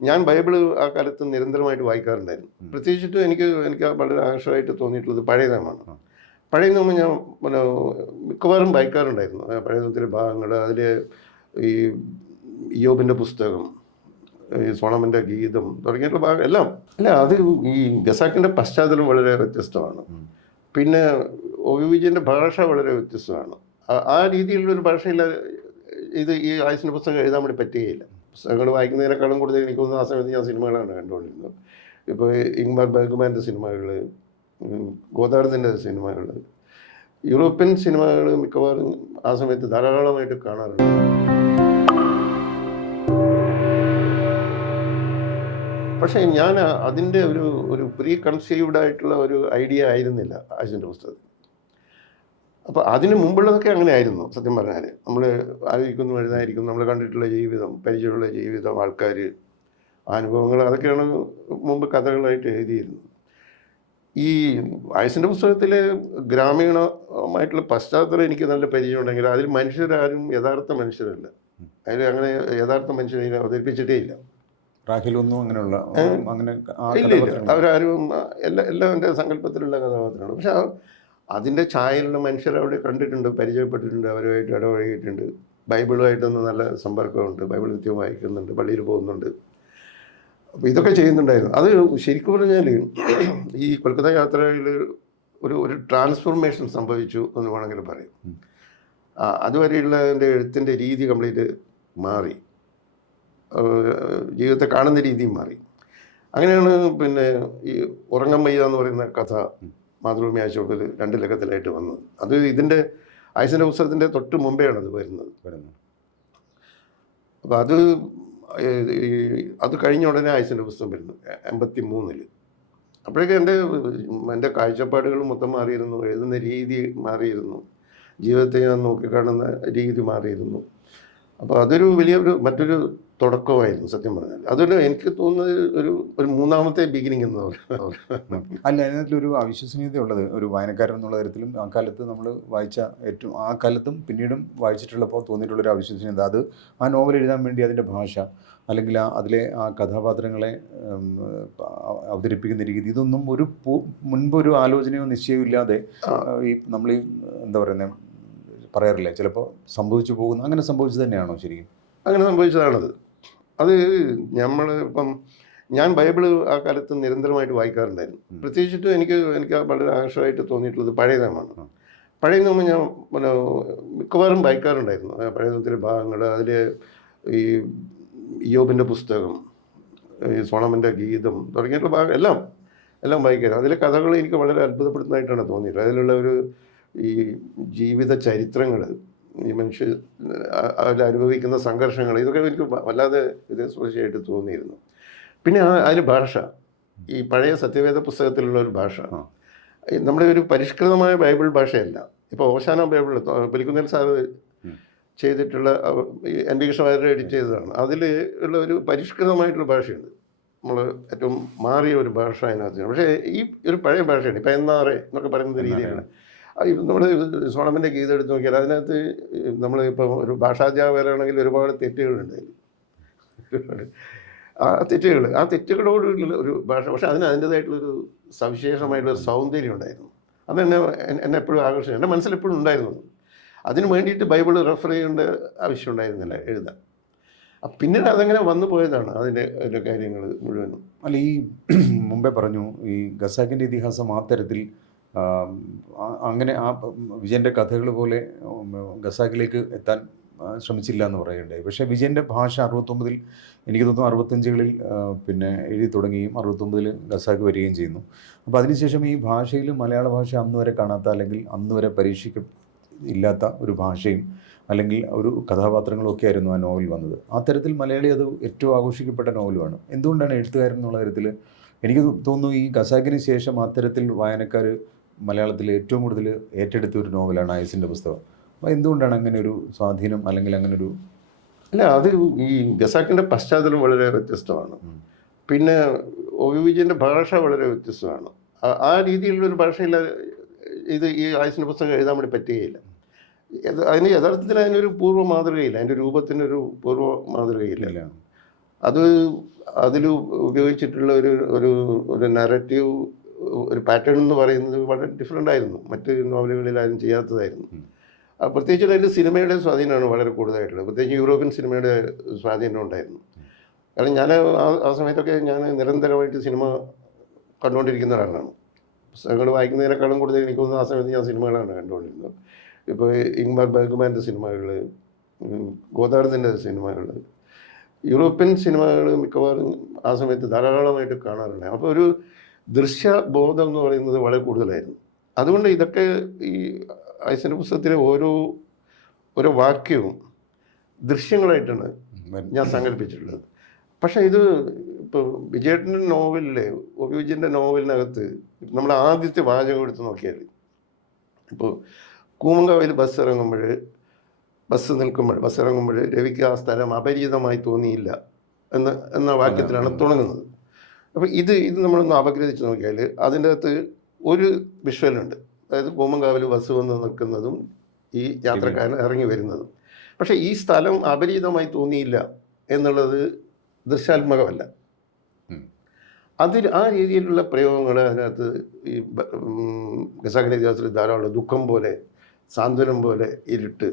ഞാൻ ബൈബിൾ ആ കാലത്ത് നിരന്തരമായിട്ട് വായിക്കാറുണ്ടായിരുന്നു. പ്രത്യേകിച്ചിട്ട് എനിക്ക് വളരെ ആകർഷകമായിട്ട് തോന്നിയിട്ടുള്ളത് പഴയ നിയമമാണ്. പഴയ നിയമം ഞാൻ പിന്നെ മിക്കവാറും വായിക്കാറുണ്ടായിരുന്നു. പഴയ നിയമത്തിലെ ഭാഗങ്ങൾ അതിൽ ഈ ഇയ്യോബിൻ്റെ പുസ്തകം, ഈ സോളമൻ്റെ ഗീതം തുടങ്ങിയിട്ടുള്ള ഭാഗം എല്ലാം. അല്ല, അത് ഈ ഗസാക്കിൻ്റെ പശ്ചാത്തലം വളരെ വ്യത്യസ്തമാണ്. പിന്നെ ഒ.വി. വിജയൻ്റെ ഭാഷ വളരെ വ്യത്യസ്തമാണ്. ആ രീതിയിലുള്ളൊരു ഭാഷയിൽ ഈ ആയുസിൻ്റെ പുസ്തകം എഴുതാൻ വേണ്ടി പറ്റുകയില്ല. പുസ്തകങ്ങൾ വായിക്കുന്നതിനേക്കാളും കൂടുതൽ എനിക്ക് തോന്നുന്നു ആ സമയത്ത് ഞാൻ സിനിമകളാണ് കണ്ടുകൊണ്ടിരുന്നത്. ഇപ്പോൾ ഇംഗ്മാർ ബർഗ്മാൻ്റെ സിനിമകൾ, ഗോദാർദിൻ്റെ സിനിമകൾ, യൂറോപ്യൻ സിനിമകൾ മിക്കവാറും ആ സമയത്ത് ധാരാളമായിട്ട് കാണാറുണ്ട്. പക്ഷേ ഞാൻ അതിൻ്റെ ഒരു പ്രീ കൺസീവ്ഡ് ആയിട്ടുള്ള ഒരു ഐഡിയ ആയിരുന്നില്ല ആയുസിൻ്റെ പുസ്തകത്തിൽ. അപ്പോൾ അതിന് മുമ്പുള്ളതൊക്കെ അങ്ങനെ ആയിരുന്നു. സത്യം പറഞ്ഞാൽ നമ്മൾ ആലോചിക്കുന്നു, എഴുതായിരിക്കും, നമ്മൾ കണ്ടിട്ടുള്ള ജീവിതം, പരിചയമുള്ള ജീവിതം, ആൾക്കാർ, അനുഭവങ്ങൾ, അതൊക്കെയാണ് മുമ്പ് കഥകളായിട്ട് എഴുതിയിരുന്നത്. ഈ ആയുസിൻ്റെ പുസ്തകത്തിലെ ഗ്രാമീണമായിട്ടുള്ള പശ്ചാത്തലം എനിക്ക് നല്ല പരിചയമുണ്ടെങ്കിൽ അതിൽ മനുഷ്യരാരും യഥാർത്ഥ മനുഷ്യരല്ല. അതിൽ അങ്ങനെ യഥാർത്ഥ മനുഷ്യരെ അവതരിപ്പിച്ചിട്ടേ ഇല്ല. റാഖിലൊന്നും അങ്ങനെയുള്ള അങ്ങനെ ഇല്ല. അവരാരും എല്ലാം എൻ്റെ സങ്കല്പത്തിലുള്ള കഥാപാത്രമാണ്. പക്ഷെ അതിൻ്റെ ഛായയിലുള്ള മനുഷ്യരെ അവിടെ കണ്ടിട്ടുണ്ട്, പരിചയപ്പെട്ടിട്ടുണ്ട്, അവരുമായിട്ട് ഇടപഴകിയിട്ടുണ്ട്. ബൈബിളുമായിട്ടൊന്ന് നല്ല സമ്പർക്കമുണ്ട്, ബൈബിൾ നിത്യം വായിക്കുന്നുണ്ട്, പള്ളിയിൽ പോകുന്നുണ്ട്. അപ്പോൾ ഇതൊക്കെ ചെയ്യുന്നുണ്ടായിരുന്നു. അത് ശരിക്കും പറഞ്ഞാൽ ഈ കൊൽക്കത്ത യാത്രയിൽ ഒരു ട്രാൻസ്ഫോർമേഷൻ സംഭവിച്ചു എന്ന് വേണമെങ്കിൽ പറയും. അതുവരെയുള്ള എൻ്റെ എഴുത്തിൻ്റെ രീതി കംപ്ലീറ്റ് മാറി, ജീവിതത്തെ കാണുന്ന രീതിയും മാറി. അങ്ങനെയാണ് പിന്നെ ഈ ഉറങ്ങാൻ വയ്യ എന്ന് പറയുന്ന കഥ മാതൃഭൂമി ആഴ്ചകളിൽ 2 ലക്കത്തിലായിട്ട് വന്നത്. അത് ഇതിൻ്റെ ആയുസിൻ്റെ പുസ്തകത്തിൻ്റെ തൊട്ട് മുമ്പെയാണ് അത് വരുന്നത്. അപ്പോൾ അത് കഴിഞ്ഞ ഉടനെ ആയുസിൻ്റെ പുസ്തകം വരുന്നു 83-ൽ. അപ്പോഴേക്കും എൻ്റെ കാഴ്ചപ്പാടുകൾ മൊത്തം മാറിയിരുന്നു, എഴുതുന്ന രീതി മാറിയിരുന്നു, ജീവിതത്തെ ഞാൻ നോക്കിക്കാണുന്ന രീതി മാറിയിരുന്നു. അപ്പോൾ അതൊരു മറ്റൊരു തുടക്കമായിരുന്നു സത്യം പറഞ്ഞാൽ. അതൊരു എനിക്ക് തോന്നുന്നത് ഒരു മൂന്നാമത്തെ ബിഗിനിങ് എന്ന് പറയുന്നത്. അല്ല, അതിനകത്തൊരു അവിശ്വസനീയത ഉള്ളത് ഒരു വായനക്കാരൻ എന്നുള്ള തരത്തിലും ആ കാലത്ത് നമ്മൾ വായിച്ച ആ കാലത്തും പിന്നീടും വായിച്ചിട്ടുള്ളപ്പോൾ തോന്നിയിട്ടുള്ളൊരു അവിശ്വസനീയത, അത് ആ നോവൽ എഴുതാൻ വേണ്ടി അതിൻ്റെ ഭാഷ അല്ലെങ്കിൽ അതിലെ ആ കഥാപാത്രങ്ങളെ അവതരിപ്പിക്കുന്ന രീതി, ഇതൊന്നും മുൻപൊരു ആലോചനയോ നിശ്ചയമോ ഇല്ലാതെ നമ്മൾ എന്താ പറയുന്നത് പറയാറില്ലേ, ചിലപ്പോൾ സംഭവിച്ചു പോകുന്നു. അങ്ങനെ സംഭവിച്ചത് തന്നെയാണോ ശരിക്കും? അങ്ങനെ സംഭവിച്ചതാണത്. അത് ഞാൻ ബൈബിൾ ആ കാലത്ത് നിരന്തരമായിട്ട് വായിക്കാറുണ്ടായിരുന്നു. പ്രത്യേകിച്ചിട്ട് എനിക്ക് വളരെ ആകർഷകമായിട്ട് തോന്നിയിട്ടുള്ളത് പഴയ നിയമമാണ്. പഴയ നിയമം ഞാൻ മിക്കവാറും വായിക്കാറുണ്ടായിരുന്നു. പഴയ നിയമത്തിലെ ഭാഗങ്ങൾ, അതിൽ ഈ ഇയ്യോബിൻ്റെ പുസ്തകം, ഈ സോളമൻ്റെ ഗീതം തുടങ്ങിയിട്ടുള്ള ഭാഗം എല്ലാം വായിക്കാറ്. അതിലെ കഥകൾ എനിക്ക് വളരെ അത്ഭുതപ്പെടുന്നതായിട്ടാണ് തോന്നിയിട്ടുള്ളത്. അതിലുള്ള ഈ ജീവിത ചരിത്രങ്ങൾ, ഈ മനുഷ്യർ അതിലനുഭവിക്കുന്ന സംഘർഷങ്ങൾ, ഇതൊക്കെ എനിക്ക് വല്ലാതെ ഹൃദയസ്പർശിയായിട്ട് തോന്നിയിരുന്നു. പിന്നെ അതിൽ ഭാഷ, ഈ പഴയ സത്യവേദ പുസ്തകത്തിലുള്ള ഒരു ഭാഷ, നമ്മുടെ ഒരു പരിഷ്കൃതമായ ബൈബിൾ ഭാഷയല്ല. ഇപ്പോൾ ഓശാന ബൈബിൾ പുലിക്കുന്നേൽ സാറ് ചെയ്തിട്ടുള്ള എൻ വി കൃഷ്ണവാര്യർ എഡിറ്റ് ചെയ്തതാണ്. അതിൽ ഉള്ള ഒരു പരിഷ്കൃതമായിട്ടുള്ള ഭാഷയുണ്ട്, നമ്മൾ ഏറ്റവും മാറിയ ഒരു ഭാഷ അതിനകത്ത്. പക്ഷേ ഈ ഒരു പഴയ ഭാഷയാണ്, ഇപ്പം എന്നാറേ എന്നൊക്കെ പറയുന്ന രീതിയിലാണ്. നമ്മൾ സോളമൻ്റെ ഗീതം എടുത്ത് നോക്കിയാൽ അതിനകത്ത് നമ്മളിപ്പോൾ ഒരു ഭാഷാധ്യാപകരാണെങ്കിൽ ഒരുപാട് തെറ്റുകളുണ്ട് അതിൽ. ആ തെറ്റുകളോടുള്ള ഒരു ഭാഷ, പക്ഷേ അതിൻ്റേതായിട്ടുള്ളൊരു സവിശേഷമായിട്ടുള്ളൊരു സൗന്ദര്യം ഉണ്ടായിരുന്നു. അത് എന്നെ എപ്പോഴും ആകർഷിച്ചു, എൻ്റെ മനസ്സിലെപ്പോഴും ഉണ്ടായിരുന്നു. അതിന് വേണ്ടിയിട്ട് ബൈബിൾ റെഫർ ചെയ്യേണ്ട ആവശ്യം ഉണ്ടായിരുന്നില്ല എഴുതാൻ. പിന്നീട് അതങ്ങനെ വന്നു പോയതാണ് അതിൻ്റെ കാര്യങ്ങൾ മുഴുവനും. അല്ല, ഈ മുമ്പേ പറഞ്ഞു ഈ ഖസാക്കിൻ്റെ ഇതിഹാസം ആ തരത്തിൽ അങ്ങനെ ആ വിജയൻ്റെ കഥകൾ പോലെ ഖസാക്കിലേക്ക് എത്താൻ ശ്രമിച്ചില്ല എന്ന് പറയുകയുണ്ടായി. പക്ഷേ വിജയൻ്റെ ഭാഷ 69-ൽ, എനിക്ക് തോന്നുന്നു 65-കളിൽ പിന്നെ എഴുതി തുടങ്ങുകയും 69-ൽ ഖസാക്ക് വരികയും ചെയ്യുന്നു. അപ്പോൾ അതിനുശേഷം ഈ ഭാഷയിൽ മലയാള ഭാഷ അന്ന് വരെ കാണാത്ത, അല്ലെങ്കിൽ അന്ന് വരെ ഇല്ലാത്ത ഒരു ഭാഷയും അല്ലെങ്കിൽ ഒരു കഥാപാത്രങ്ങളും ഒക്കെ ആയിരുന്നു ആ നോവൽ വന്നത്. ആ തരത്തിൽ മലയാളി അത് ഏറ്റവും ആഘോഷിക്കപ്പെട്ട നോവലുമാണ്. എന്തുകൊണ്ടാണ് എഴുത്തുകാരൻ എന്നുള്ള തരത്തിൽ എനിക്ക് തോന്നുന്നു ഈ ഖസാക്കിന് ശേഷം അത്തരത്തിൽ വായനക്കാർ മലയാളത്തിൽ ഏറ്റവും കൂടുതൽ ഏറ്റെടുത്ത ഒരു നോവലാണ് ആയുസിൻ്റെ പുസ്തകം. അപ്പോൾ എന്തുകൊണ്ടാണ് അങ്ങനെ ഒരു സ്വാധീനം, അല്ലെങ്കിൽ അങ്ങനൊരു? അല്ല, അത് ഈ ഖസാക്കിൻ്റെ പശ്ചാത്തലം വളരെ വ്യത്യസ്തമാണ്. പിന്നെ ഒ.വി. വിജയൻ്റെ ഭാഷ വളരെ വ്യത്യസ്തമാണ്. ആ രീതിയിലുള്ളൊരു ഭാഷയിൽ ഈ ആയുസിൻ്റെ പുസ്തകം എഴുതാൻ വേണ്ടി പറ്റുകയില്ല. യഥാർത്ഥത്തിൽ അതിനൊരു പൂർവ്വ മാതൃകയില്ല, അതിൻ്റെ രൂപത്തിനൊരു പൂർവ്വ മാതൃകയില്ല. അത് അതിൽ ഉപയോഗിച്ചിട്ടുള്ള ഒരു ഒരു ഒരു നറേറ്റീവ്, ഒരു പാറ്റേൺ എന്ന് പറയുന്നത് വളരെ ഡിഫറെൻ്റ് ആയിരുന്നു, മറ്റ് നോവലുകളിൽ ആരും ചെയ്യാത്തതായിരുന്നു. പ്രത്യേകിച്ച് അതിൻ്റെ സിനിമയുടെ സ്വാധീനമാണ് വളരെ കൂടുതലായിട്ടുള്ളത്. പ്രത്യേകിച്ച് യൂറോപ്യൻ സിനിമയുടെ സ്വാധീനം ഉണ്ടായിരുന്നു. കാരണം ഞാൻ ആ സമയത്തൊക്കെ ഞാൻ നിരന്തരമായിട്ട് സിനിമ കണ്ടുകൊണ്ടിരിക്കുന്ന ഒരാളാണ്. പുസ്തകങ്ങൾ വായിക്കുന്നതിനേക്കാളും കൂടുതൽ എനിക്ക് തോന്നുന്നു ആ സമയത്ത് ഞാൻ സിനിമകളാണ് കണ്ടുകൊണ്ടിരുന്നത്. ഇപ്പോൾ ഇംഗ്മർ ബർഗ്മാൻ്റെ സിനിമകൾ, ഗോദാർദിൻ്റെ സിനിമകൾ, യൂറോപ്യൻ സിനിമകൾ മിക്കവാറും ആ സമയത്ത് ധാരാളമായിട്ട് കാണാറുണ്ട്. അപ്പോൾ ഒരു ദൃശ്യബോധം എന്ന് പറയുന്നത് വളരെ കൂടുതലായിരുന്നു. അതുകൊണ്ട് ഇതൊക്കെ ഈ ഐസൻ്റെ പുസ്തകത്തിലെ ഓരോ വാക്യവും ദൃശ്യങ്ങളായിട്ടാണ് ഞാൻ സങ്കല്പിച്ചിട്ടുള്ളത്. പക്ഷേ ഇത് ഇപ്പോൾ വിജയേട്ടൻ്റെ നോവലിലെ വിജയൻ്റെ നോവലിനകത്ത് നമ്മൾ ആദ്യത്തെ വാചകം എടുത്ത് നോക്കിയാൽ, ഇപ്പോൾ കൂമങ്കാവിൽ ബസ് ഇറങ്ങുമ്പോൾ രവിക്ക് ആ സ്ഥലം അപരിചിതമായി തോന്നിയില്ല എന്ന വാക്യത്തിലാണ് തുടങ്ങുന്നത്. അപ്പോൾ ഇത് നമ്മളൊന്ന് അപഗ്രഥിച്ച് നോക്കിയാൽ അതിൻ്റെ അകത്ത് ഒരു വിഷ്വലുണ്ട്. അതായത് കൂമങ്കാവിൽ ബസ് വന്ന് നിൽക്കുന്നതും ഈ യാത്രക്കാരൻ ഇറങ്ങി വരുന്നതും. പക്ഷേ ഈ സ്ഥലം അപരിചിതമായി തോന്നിയില്ല എന്നുള്ളത് ദൃശ്യാത്മകമല്ല. ആ രീതിയിലുള്ള പ്രയോഗങ്ങൾ അതിനകത്ത് ഈ ഖസാക്കിൻ്റെ ഇതിഹാസത്തിൽ ധാരാളം. ദുഃഖം പോലെ, സാന്ത്വനം പോലെ, ഇരുട്ട്,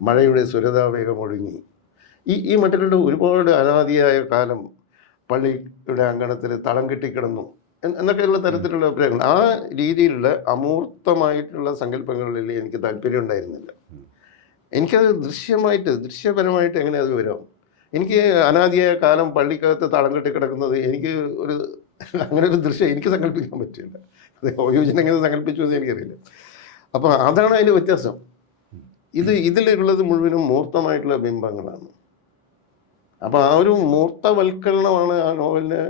മഴയുടെ സുരതാവേഗം ഒഴുങ്ങി, ഈ മട്ടിലുള്ള ഒരുപാട് അനാദിയായ കാലം പള്ളിയുടെ അങ്കണത്തിൽ തളം കെട്ടിക്കിടന്നു എന്നൊക്കെയുള്ള തരത്തിലുള്ള അഭിപ്രായങ്ങൾ. ആ രീതിയിലുള്ള അമൂർത്തമായിട്ടുള്ള സങ്കല്പങ്ങളിൽ എനിക്ക് താല്പര്യം ഉണ്ടായിരുന്നില്ല. എനിക്കത് ദൃശ്യപരമായിട്ട് എങ്ങനെ അത് വരാം? എനിക്ക് അനാദിയായ കാലം പള്ളിക്കകത്ത് തളം കെട്ടിക്കിടക്കുന്നത് അങ്ങനെ ഒരു ദൃശ്യം എനിക്ക് സങ്കല്പിക്കാൻ പറ്റില്ല. അത് യോജന എങ്ങനെ സങ്കല്പിച്ചു എന്ന് എനിക്കറിയില്ല. അപ്പോൾ അതാണ് അതിൻ്റെ വ്യത്യാസം. ഇതിലുള്ളത് മുഴുവനും മൂർത്തമായിട്ടുള്ള ബിംബങ്ങളാണ്. അപ്പോൾ ആ ഒരു മൂർത്തവൽക്കരണമാണ് ആ നോവലിനെ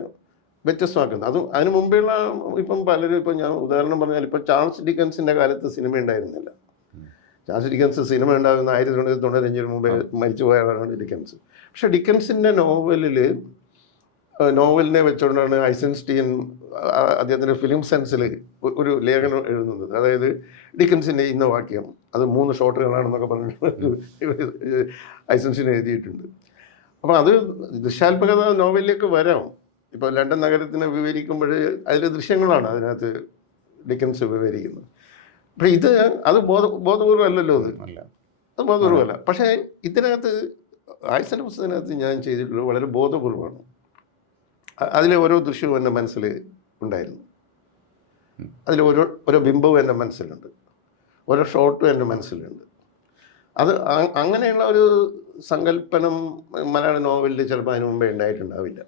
വ്യത്യസ്തമാക്കുന്നത്. അതിന് മുമ്പേയുള്ള പലരും ഞാൻ ഉദാഹരണം പറഞ്ഞാൽ ചാൾസ് ഡിക്കൻസിൻ്റെ കാലത്ത് സിനിമ ഉണ്ടായിരുന്നില്ല. ചാൾസ് ഡിക്കൻസ് സിനിമ ഉണ്ടാകുന്ന 1995 മുമ്പേ മരിച്ചുപോയ ആളാണ് ഡിക്കൻസ്. പക്ഷേ ഡിക്കൻസിൻ്റെ നോവലിനെ വെച്ചുകൊണ്ടാണ് ഐസൻസ്റ്റീൻ അദ്ദേഹത്തിൻ്റെ ഫിലിം സെൻസിൽ ഒരു ലേഖനം എഴുതുന്നത്. അതായത് ഡിക്കൻസിൻ്റെ ഇന്ന വാക്യം അത് 3 ഷോട്ടുകളാണെന്നൊക്കെ പറഞ്ഞിട്ട് ഐസൻസ്റ്റീൻ എഴുതിയിട്ടുണ്ട്. അപ്പോൾ അത് ദൃശ്യാത്മകത നോവലിലേക്ക് വരാം. ഇപ്പോൾ ലണ്ടൻ നഗരത്തിനെ വിവരിക്കുമ്പോൾ അതിലെ ദൃശ്യങ്ങളാണ് അതിനകത്ത് ഡിക്കൻസ് വിവരിക്കുന്നത്. പക്ഷേ അത് ബോധപൂർവം അല്ലല്ലോ. അത് ബോധപൂർവമല്ല. പക്ഷേ ഇതിനകത്ത് ഐസൻ്റെ പുസ്തകത്തിനകത്ത് ഞാൻ ചെയ്തിട്ടുള്ളത് വളരെ ബോധപൂർവമാണ്. അതിലെ ഓരോ ദൃശ്യവും എൻ്റെ മനസ്സിൽ ഉണ്ടായിരുന്നു. അതിൽ ഓരോ ബിംബവും എൻ്റെ മനസ്സിലുണ്ട്, ഓരോ ഷോട്ടും എൻ്റെ മനസ്സിലുണ്ട്. അങ്ങനെയുള്ള ഒരു സങ്കല്പനം മലയാള നോവലിൽ ചിലപ്പോൾ അതിന് മുമ്പേ ഉണ്ടായിട്ടുണ്ടാവില്ല.